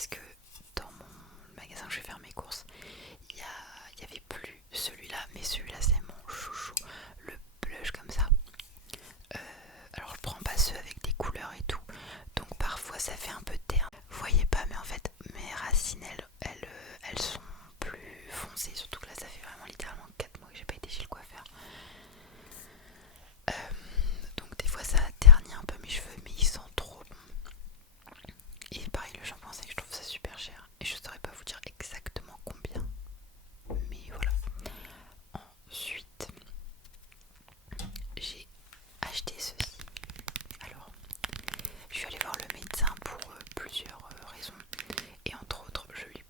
parce que dans mon magasin où je vais faire mes courses, il y avait plus celui-là, mais celui-là c'est mon chouchou, le blush comme ça. Alors je prends pas ceux avec des couleurs et tout, donc parfois ça fait un peu terne. Vous voyez pas, mais en fait mes racines elles sont plus foncées, surtout que là ça fait vraiment littéralement 4 mois que j'ai pas été chez le coiffeur. Donc des fois ça ternit un peu mes cheveux, mais ils sentent trop bon. Et pareil, le shampoing sec, je trouve ça super cher et je saurais pas vous dire exactement combien, mais voilà. Ensuite j'ai acheté ceci. Alors je suis allée voir le médecin pour plusieurs raisons, et entre autres je lui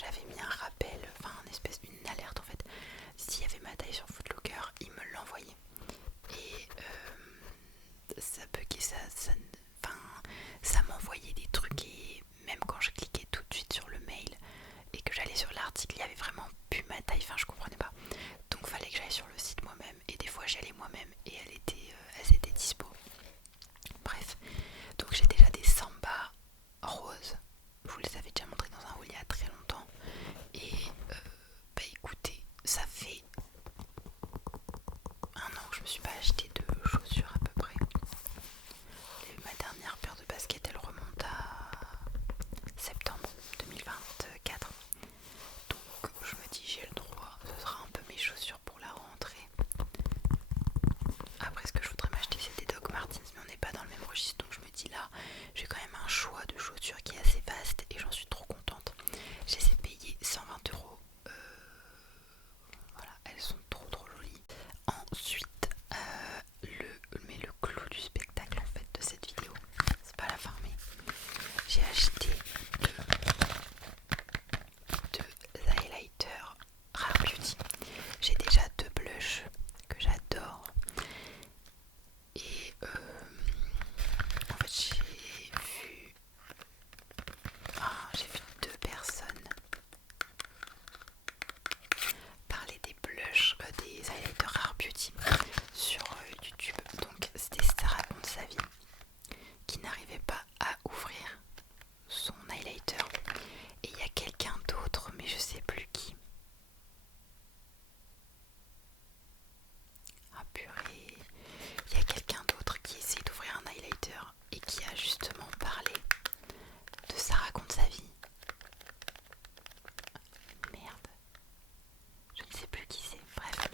j'avais mis un rappel, enfin une alerte en fait. S'il y avait ma taille sur Footlocker, il me l'envoyait. Et ça buguait, ça m'envoyait des trucs, et même quand je cliquais tout de suite sur le mail et que j'allais sur l'article, il y avait vraiment plus ma taille, enfin je comprenais pas. Donc fallait que j'aille sur le site moi-même, et des fois j'allais moi-même et elles étaient dispo. Bref, donc j'ai déjà des sambas roses. Je vous les avais déjà montré dans un haul il y a très longtemps. Et bah écoutez, ça fait un an que je me suis pas acheté de chaussures à peu près. Et ma dernière paire de baskets, elle remonte à septembre 2024. Donc je me dis j'ai le droit, ce sera un peu mes chaussures pour la rentrée. Après ce que je voudrais m'acheter c'est des Doc Martens, mais on n'est pas dans le même registre, donc je me dis là j'ai quand même un choix de chaussures qui est assez vaste et j'en suis trop contente. Je les ai payées 120 euros. Voilà, elles sont trop jolies. Ensuite, le clou du spectacle en fait de cette vidéo, c'est pas la fin, mais j'ai acheté deux highlighters Rare Beauty. J'ai déjà deux blushs que j'adore. Et en fait j'ai vu deux personnes parler des blushs, des highlighters Rare Beauty sur YouTube. Donc c'était Sarah raconte sa vie qui n'arrivait pas à ouvrir son highlighter. Et il y a quelqu'un d'autre, mais je sais plus qui. Ah purée. Il y a quelqu'un d'autre qui essaie d'ouvrir un highlighter et qui a justement parlé de ça raconte sa vie. Merde. Je ne sais plus qui c'est. Bref.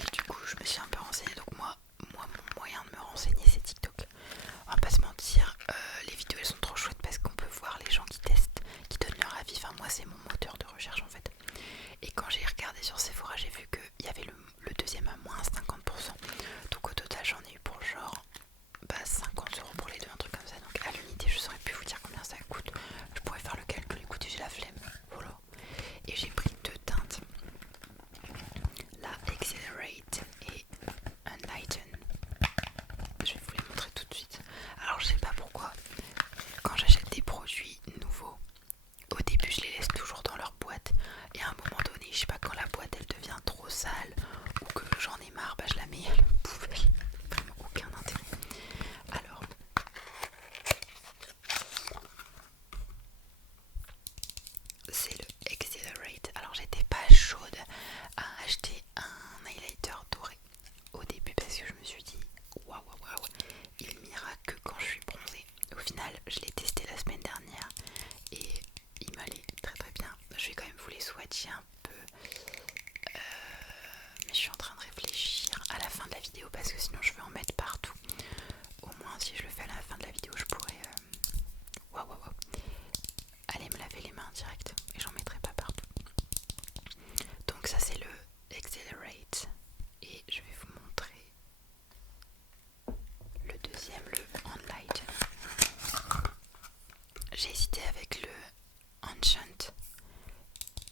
Et du coup, je me suis un peu renseignée. Donc moi mon moyen de me renseigner, c'est TikTok. On va pas se mentir, les vidéos elles sont trop chouettes parce qu'on peut voir les gens qui testent, qui donnent leur avis. Enfin moi c'est mon moteur de recherche en fait. Et quand j'ai regardé sur Sephora, j'ai vu qu'il y avait le deuxième à moins 50%. Donc au total j'en ai eu pour genre 50 euros pour les deux, un truc comme ça. Donc à l'unité je saurais plus vous dire combien ça coûte. Je pourrais faire le calcul, écoutez j'ai la flemme. Voilà. Et j'ai pris deux teintes. La Accelerate et Enlighten. Je vais vous les montrer tout de suite. Alors je sais pas pourquoi, quand j'achète des produits nouveaux, au début je les laisse toujours dans leur boîte, et à un moment donné, je sais pas, quand la boîte elle devient trop sale ou que j'en ai marre, je la mets à la poubelle. Vraiment aucun intérêt. Alors c'est le Accelerate. Alors j'étais pas chaude à acheter un highlighter doré au début parce que je me suis dit waouh, il m'ira que quand je suis bronzée. Au final je l'ai testé la semaine dernière et il m'allait très bien. Je vais quand même vous les swatcher un peu, mais je suis en train de réfléchir à la fin de la vidéo parce que sinon je vais en mettre partout. Au moins si je le fais à la fin de la vidéo je pourrais aller me laver les mains direct et j'en mettrai pas partout. Donc ça c'est le Accelerate et je vais vous montrer le deuxième, le Enlight. J'ai hésité avec le Enchant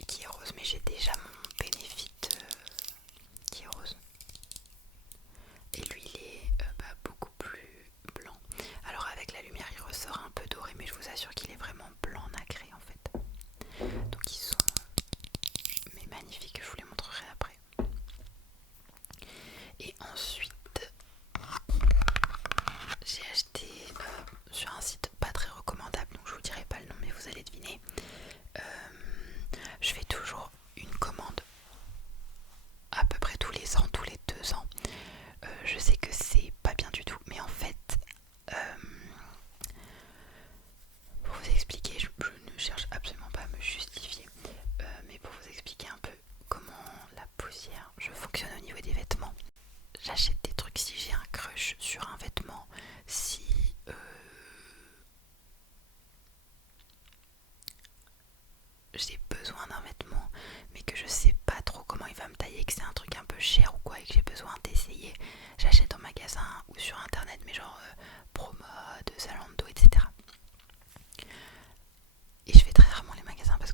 qui est rose, mais j'ai déjà mon Benefit qui est rose. Et lui il est beaucoup plus blanc. Alors avec la lumière il ressort un peu doré, mais je vous assure qu'il est vraiment blanc nacré en fait. Donc ils sont magnifiques, je vous les montrerai après. Et ensuite j'ai acheté sur un site pas très recommandable, donc je vous dirai pas le nom mais vous allez deviner. Je fais toujours une commande à peu près tous les ans, tous les 2 ans. Je sais que c'est pas bien du tout, mais en fait pour vous expliquer, je ne cherche absolument pas à me justifier, mais pour vous expliquer un peu comment la poussière, je fonctionne au niveau des vêtements. J'achète des trucs si j'ai un crush sur un vêtement, si j'ai besoin d'un vêtement mais que je sais pas trop comment il va me tailler, que c'est un truc un peu cher ou quoi et que j'ai besoin d'essayer, j'achète en magasin ou sur internet, mais genre Promode, Zalando, etc. Et je fais très rarement les magasins parce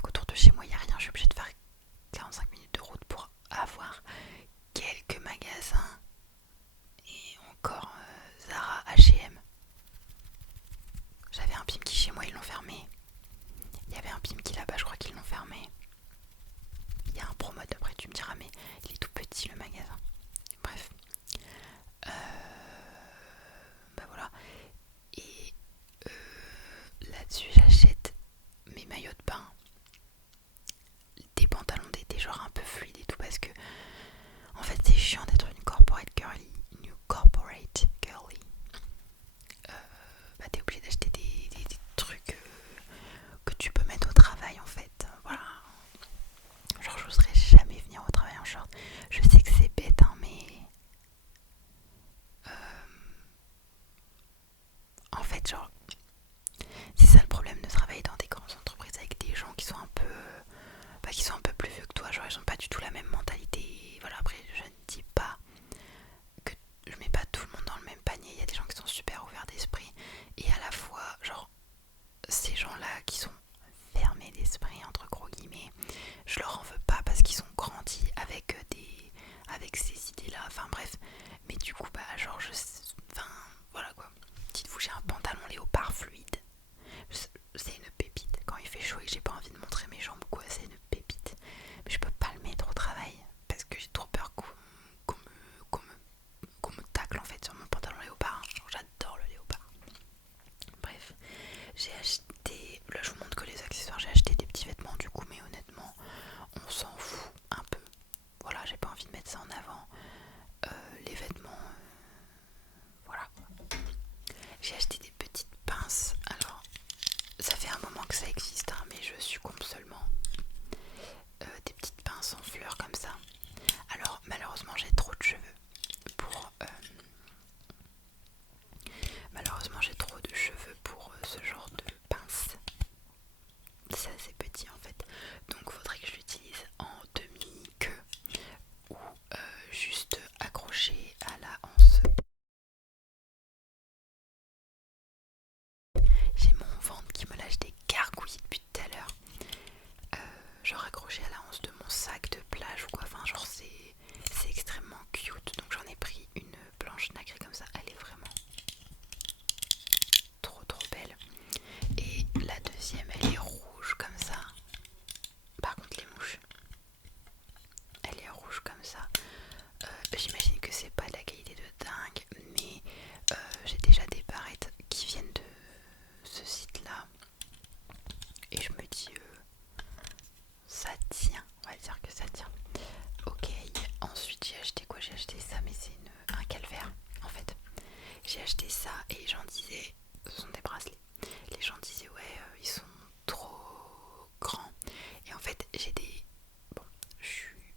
que ça existe, hein, mais je succombe seulement. Des petites pinces en fleurs comme ça. Alors malheureusement j'ai trop de cheveux pour ce genre de pince. C'est assez petit en fait. Donc faudrait que je l'utilise en demi-queue ou juste accroché à la hanse. J'ai mon ventre qui me lâche des gargouilles depuis tout à l'heure. Genre accroché à la hanse de mon sac de plage ou quoi. Enfin genre c'est extrêmement cute. Donc j'en ai pris une blanche nacrée comme ça. Elle est vraiment trop belle. Et la deuxième elle est rouge comme ça. Par contre les mouches, elle est rouge comme ça. J'imagine que c'est pas de la qualité de dingue, mais j'ai déjà des barrettes qui viennent de ce site là. Et je me dis ça tient, on va dire que ça tient. Ok, ensuite j'ai acheté quoi? J'ai acheté ça, mais c'est un calvaire en fait. J'ai acheté ça et les gens disaient, ce sont des bracelets. Les gens disaient ouais, ils sont trop grands. Et en fait j'ai des, bon,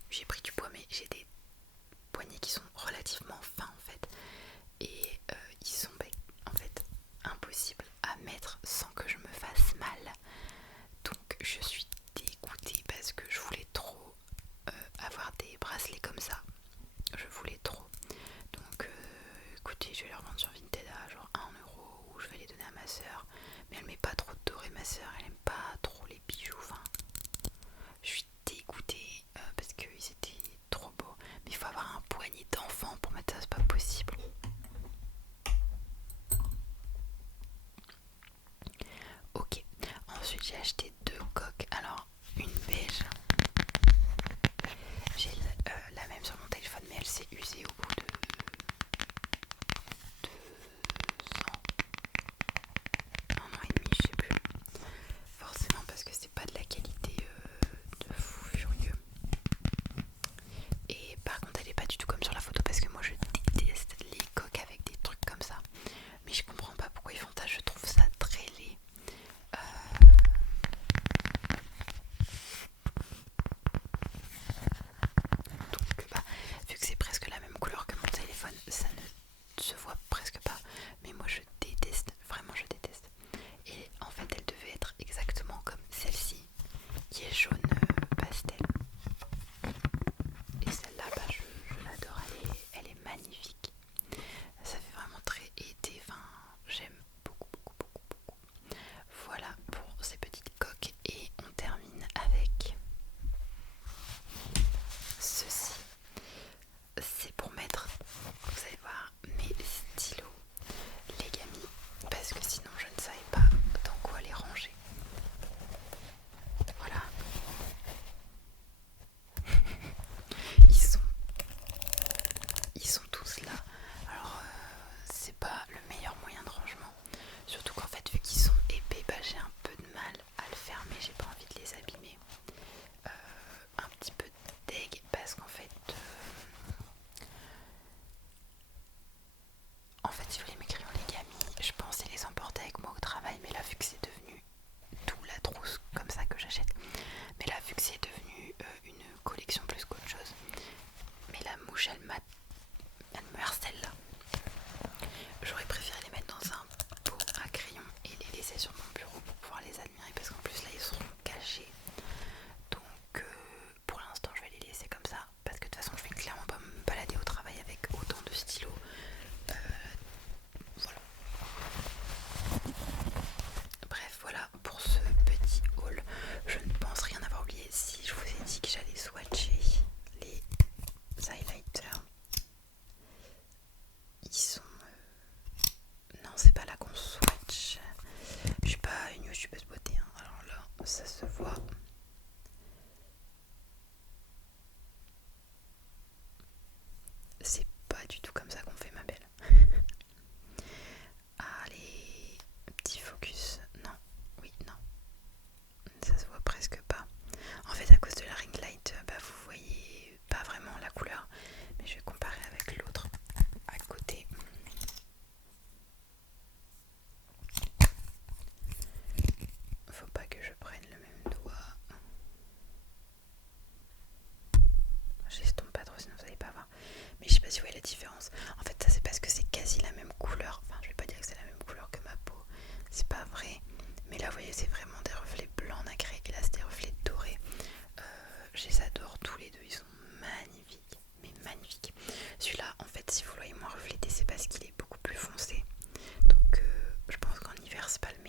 j'ai pris du poids, mais j'ai des poignets qui sont relativement fins en fait. Et ils sont en fait impossibles à mettre sans que je me fasse mal. Donc je suis dégoûtée parce que je voulais trop avoir des bracelets comme ça. Je voulais trop. Donc écoutez, je vais les revendre sur Vinted à genre 1 € ou je vais les donner à ma soeur. Mais elle met pas trop de doré, ma soeur. Elle aime pas trop les bijoux. Enfin, je suis dégoûtée parce qu'ils étaient trop beaux. Mais il faut avoir un poignet d'enfant pour mettre ça, c'est pas possible. Ok, ensuite j'ai acheté 2 coques. Alors, une beige. J'ai la même sur mon téléphone, mais elle s'est usée au bout de 1 an et demi, je sais plus. Forcément, parce que c'est pas de la qualité de fou furieux. Et par contre, elle est pas du tout comme sur la photo, parce que moi je déteste les coques avec des trucs comme ça. Mais je comprends pas pourquoi ils font ça, je trouve ça très laid. c'est pas le